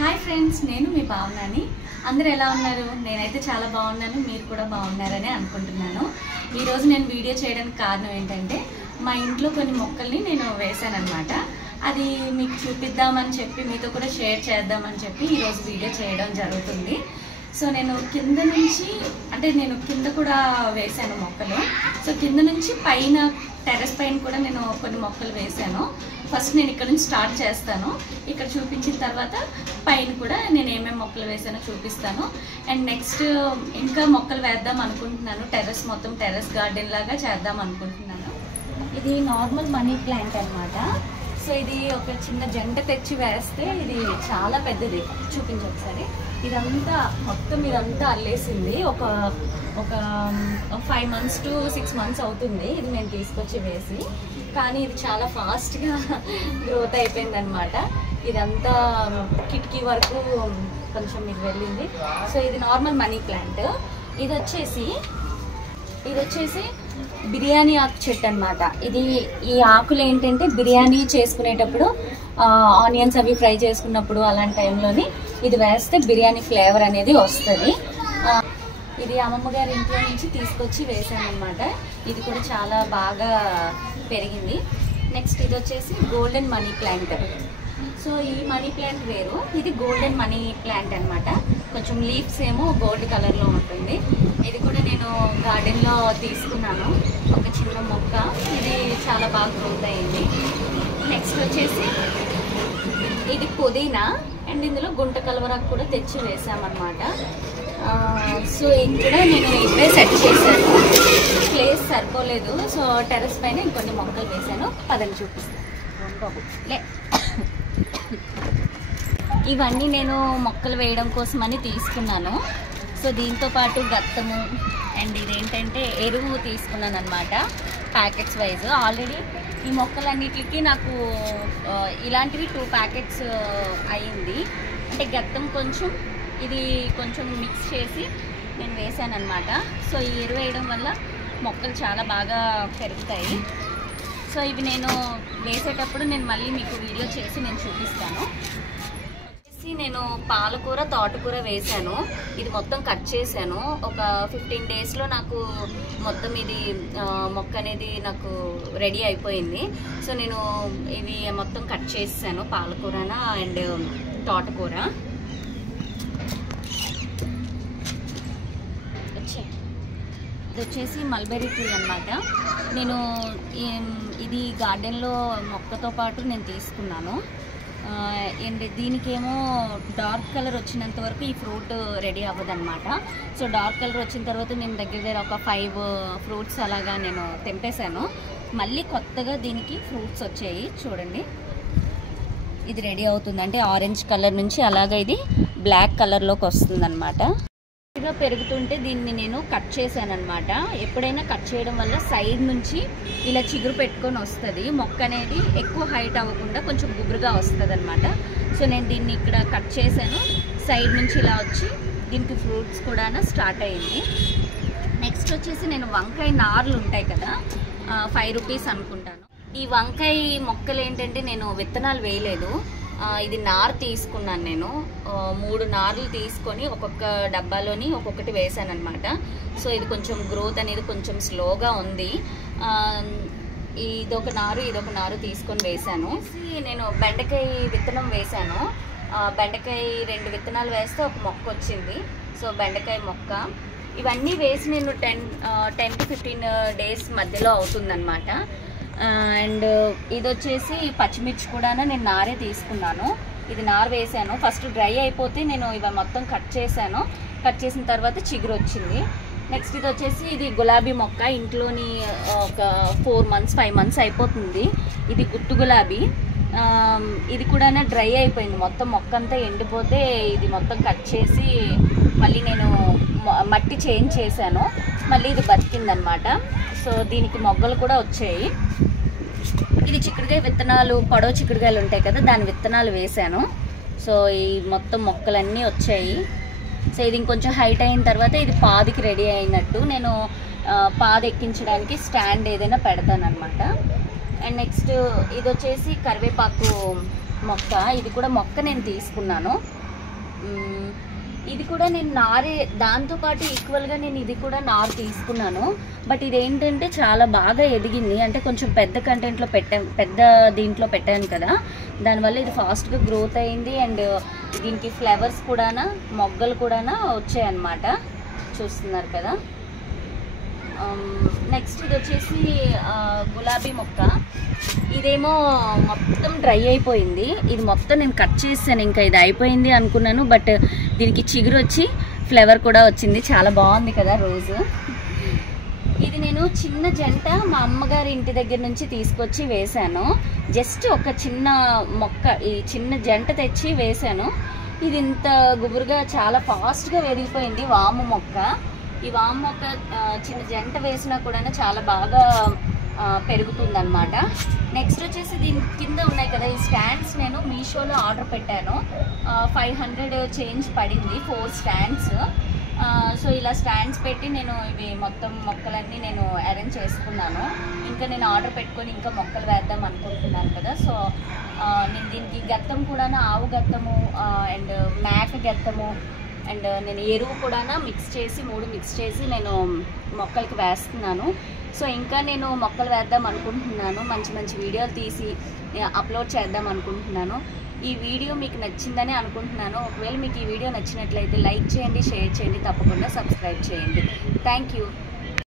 Hi friends, నేను మీ భావనాని. అందరూ ఎలా ఉన్నారు? నేనైతే చాలా బాగున్నాను, మీరు కూడా బాగున్నారని అనుకుంటున్నాను. ఈరోజు నేను వీడియో చేయడానికి కారణం ఏంటంటే, మా ఇంట్లో కొన్ని మొక్కల్ని నేను వేసానన్నమాట. అది మీకు చూపిద్దామని చెప్పి, మీతో కూడా షేర్ చేద్దామని చెప్పి ఈరోజు వీడియో చేయడం జరుగుతుంది. సో నేను కింద నుంచి, అంటే నేను కింద కూడా వేసాను మొక్కలు. సో కింద నుంచి పైన టెర్రస్ పైన కూడా నేను కొన్ని మొక్కలు వేసాను. ఫస్ట్ నేను ఇక్కడ నుంచి స్టార్ట్ చేస్తాను. ఇక్కడ చూపించిన తర్వాత పైన కూడా నేను ఏమేమి మొక్కలు వేసానో చూపిస్తాను. అండ్ నెక్స్ట్ ఇంకా మొక్కలు వేద్దాం అనుకుంటున్నాను. టెర్రస్ మొత్తం టెర్రస్ గార్డెన్ లాగా చేద్దాం అనుకుంటున్నాను. ఇది నార్మల్ మనీ ప్లాంట్ అన్నమాట. సో ఇది ఒక చిన్న జంట తెచ్చి వేస్తే ఇది చాలా పెద్దది. చూపించు ఒకసారి. ఇదంతా మొత్తం ఇదంతా అల్లేసింది. ఒక 5 months to 6 months అవుతుంది ఇది నేను తీసుకొచ్చి వేసి. కానీ ఇది చాలా ఫాస్ట్గా గ్రోత్ అయిపోయింది అనమాట. ఇదంతా కిటికీ వరకు కొంచెం ఇది వెళ్ళింది. సో ఇది నార్మల్ మనీ ప్లాంట్. ఇది వచ్చేసి బిర్యానీ ఆకు చెట్టు అనమాట. ఈ ఆకులు ఏంటంటే బిర్యానీ చేసుకునేటప్పుడు ఆనియన్స్ అవి ఫ్రై చేసుకున్నప్పుడు అలాంటి టైంలోని ఇది వేస్తే బిర్యానీ ఫ్లేవర్ అనేది వస్తుంది. ఇది అమ్మమ్మ గారి ఇంట్లో నుంచి తీసుకొచ్చి వేసాను అనమాట. ఇది కూడా చాలా బాగా పెరిగింది. నెక్స్ట్ ఇది వచ్చేసి గోల్డెన్ మనీ ప్లాంట్. సో ఈ మనీ ప్లాంట్ వేరు, ఇది గోల్డెన్ మనీ ప్లాంట్ అనమాట. కొంచెం లీవ్స్ ఏమో గోల్డ్ కలర్లో ఉంటుంది. ఇది కూడా నేను గార్డెన్లో తీసుకున్నాను, ఒక చిన్న మొక్క. ఇది చాలా బాగా గ్రోత్ అయ్యింది. నెక్స్ట్ వచ్చేసి ఇది పుదీనా, అండ్ ఇందులో గుంట కలవరాకు కూడా తెచ్చి వేసామన్నమాట. సో ఇది కూడా నేను ఇప్పుడే సెట్ చేశాను. ప్లేస్ సరిపోలేదు, సో టెర్రస్ పైన ఇంకొన్ని మొక్కలు వేసాను. పదని చూపిస్తాను బాబు. ఇవన్నీ నేను మొక్కలు వేయడం కోసమని తీసుకున్నాను. సో దీంతో పాటు గత్తము అండ్ ఇదేంటంటే ఎరువు తీసుకున్నాను అనమాట, ప్యాకెట్స్ వైజ్. ఆల్రెడీ ఈ మొక్కలన్నిటికీ నాకు ఇలాంటివి 2 ప్యాకెట్స్ అయ్యింది. అంటే గత్తం కొంచెం, ఇది కొంచెం మిక్స్ చేసి నేను వేసాను అనమాట. సో ఈ ఎరువు వేయడం వల్ల మొక్కలు చాలా బాగా పెరుగుతాయి. సో ఇవి నేను వేసేటప్పుడు నేను మళ్ళీ మీకు వీడియో చేసి నేను చూపిస్తాను. నేను పాలకూర, తోటకూర వేసాను. ఇది మొత్తం కట్ చేశాను. ఒక 15 daysలో నాకు మొత్తం ఇది మొక్క అనేది నాకు రెడీ అయిపోయింది. సో నేను ఇవి మొత్తం కట్ చేసాను, పాలకూరన అండ్ తోటకూర. ఇది వచ్చేసి మల్బెర్రీ ట్రీ అన్నమాట. నేను ఇది గార్డెన్లో మొక్కతో పాటు నేను తీసుకున్నాను. అండ్ దీనికేమో డార్క్ కలర్ వచ్చినంత వరకు ఈ ఫ్రూట్ రెడీ అవ్వదన్నమాట. సో డార్క్ కలర్ వచ్చిన తర్వాత నేను దగ్గర ఒక 5 ఫ్రూట్స్ అలాగా నేను తెంపేశాను. మళ్ళీ కొత్తగా దీనికి ఫ్రూట్స్ వచ్చాయి చూడండి. ఇది రెడీ అవుతుంది, అంటే ఆరెంజ్ కలర్ నుంచి అలాగా ఇది బ్లాక్ కలర్లోకి వస్తుందన్నమాట. ఇదిగా పెరుగుతుంటే దీన్ని నేను కట్ చేశాను అనమాట. ఎప్పుడైనా కట్ చేయడం వల్ల సైడ్ నుంచి ఇలా చిగురు పెట్టుకొని వస్తుంది. మొక్క అనేది ఎక్కువ హైట్ అవ్వకుండా కొంచెం గుబురుగా వస్తుంది అనమాట. సో నేను దీన్ని ఇక్కడ కట్ చేశాను, సైడ్ నుంచి ఇలా వచ్చి దీనికి ఫ్రూట్స్ కూడా స్టార్ట్ అయ్యింది. నెక్స్ట్ వచ్చేసి నేను వంకాయ నార్లు ఉంటాయి కదా, 5 rupees అనుకుంటాను. ఈ వంకాయ మొక్కలు ఏంటంటే నేను విత్తనాలు వేయలేదు, ఇది నారు తీసుకున్నాను. నేను 3 నార్లు తీసుకొని ఒక్కొక్క డబ్బాలోని ఒక్కొక్కటి వేసాను అనమాట. సో ఇది కొంచెం గ్రోత్ అనేది కొంచెం స్లోగా ఉంది. ఇదొక నారు తీసుకొని వేసాను. నేను బెండకాయ విత్తనం వేసాను. బెండకాయ 2 విత్తనాలు వేస్తే ఒక మొక్క వచ్చింది. సో బెండకాయ మొక్క ఇవన్నీ వేసి నేను 10 to 15 days మధ్యలో అవుతుందన్నమాట. అండ్ ఇది వచ్చేసి పచ్చిమిర్చి కూడా నేను నారే తీసుకున్నాను. ఇది నారు వేసాను. ఫస్ట్ డ్రై అయిపోతే నేను ఇవి మొత్తం కట్ చేశాను. కట్ చేసిన తర్వాత చిగురు వచ్చింది. నెక్స్ట్ ఇది వచ్చేసి ఇది గులాబీ మొక్క. ఇంట్లోని ఒక 4 months 5 months అయిపోతుంది. ఇది గుట్టు గులాబీ. ఇది కూడా డ్రై అయిపోయింది, మొత్తం మొక్క అంతా ఎండిపోతే ఇది మొత్తం కట్ చేసి మళ్ళీ నేను మట్టి చేంజ్ చేశాను. మళ్ళీ ఇది బతికిందనమాట. సో దీనికి మొగ్గలు కూడా వచ్చాయి. ఇది చిక్కుడుకాయ విత్తనాలు, పొడవు చిక్కుడుకాయలు ఉంటాయి కదా, దాని విత్తనాలు వేసాను. సో ఈ మొత్తం మొక్కలన్నీ వచ్చాయి. సో ఇది ఇంకొంచెం హైట్ అయిన తర్వాత ఇది పాదికి రెడీ అయినట్టు. నేను పాది ఎక్కించడానికి స్టాండ్ ఏదైనా పెడతాను అనమాట. అండ్ నెక్స్ట్ ఇది వచ్చేసి కరివేపాకు మొక్క. ఇది కూడా మొక్క నేను తీసుకున్నాను. ఇది కూడా నేను నారే దాంతోపాటు ఈక్వల్గా నేను ఇది కూడా నారు తీసుకున్నాను. బట్ ఇదేంటంటే చాలా బాగా ఎదిగింది, అంటే కొంచెం పెద్ద కంటెంట్లో పెద్ద దీంట్లో పెట్టాను కదా, దానివల్ల ఇది ఫాస్ట్గా గ్రోత్ అయింది. అండ్ దీనికి ఫ్లవర్స్ కూడా మొగ్గలు కూడా వచ్చాయన్నమాట, చూస్తున్నారు కదా. నెక్స్ట్ ఇది వచ్చేసి గులాబీ మొక్క. ఇదేమో మొత్తం డ్రై అయిపోయింది, ఇది మొత్తం నేను కట్ చేసాను, ఇంకా ఇది అయిపోయింది అనుకున్నాను. బట్ దీనికి చిగురు వచ్చి ఫ్లవర్ కూడా వచ్చింది, చాలా బాగుంది కదా రోజు. ఇది నేను చిన్న జంట మా అమ్మగారి ఇంటి దగ్గర నుంచి తీసుకొచ్చి వేశాను. జస్ట్ ఒక చిన్న మొక్క, ఈ చిన్న జంట తెచ్చి వేశాను. ఇది ఇంత గుబురుగా చాలా ఫాస్ట్గా వెదిగిపోయింది వాము మొక్క. ఈ వాము మొక్క చిన్న జంట వేసినా కూడా చాలా బాగా పెరుగుతుందన్నమాట. నెక్స్ట్ వచ్చేసి దీని కింద ఉన్నాయి కదా ఈ స్టాండ్స్, నేను మీషోలో ఆర్డర్ పెట్టాను. 500 చేంజ్ పడింది 4 స్టాండ్స్. సో ఇలా స్టాండ్స్ పెట్టి నేను ఇవి మొత్తం మొక్కలన్నీ నేను అరేంజ్ చేసుకున్నాను. ఇంకా నేను ఆర్డర్ పెట్టుకొని ఇంకా మొక్కలు వేద్దాం అనుకుంటున్నాను కదా. సో నేను దీనికి గత్తం కూడా ఆవు గత్తము అండ్ మేక గత్తము అండ్ నేను ఎరువు కూడా మిక్స్ చేసి 3 మిక్స్ చేసి నేను మొక్కలకి వేస్తున్నాను. సో ఇంకా నేను మొక్కలు వేద్దాం అనుకుంటున్నాను, మంచి మంచి వీడియోలు తీసి అప్లోడ్ చేద్దాం అనుకుంటున్నాను. ఈ వీడియో మీకు నచ్చిందని అనుకుంటున్నాను. ఒకవేళ మీకు ఈ వీడియో నచ్చినట్లయితే లైక్ చేయండి, షేర్ చేయండి, తప్పకుండా సబ్స్క్రైబ్ చేయండి. Thank you.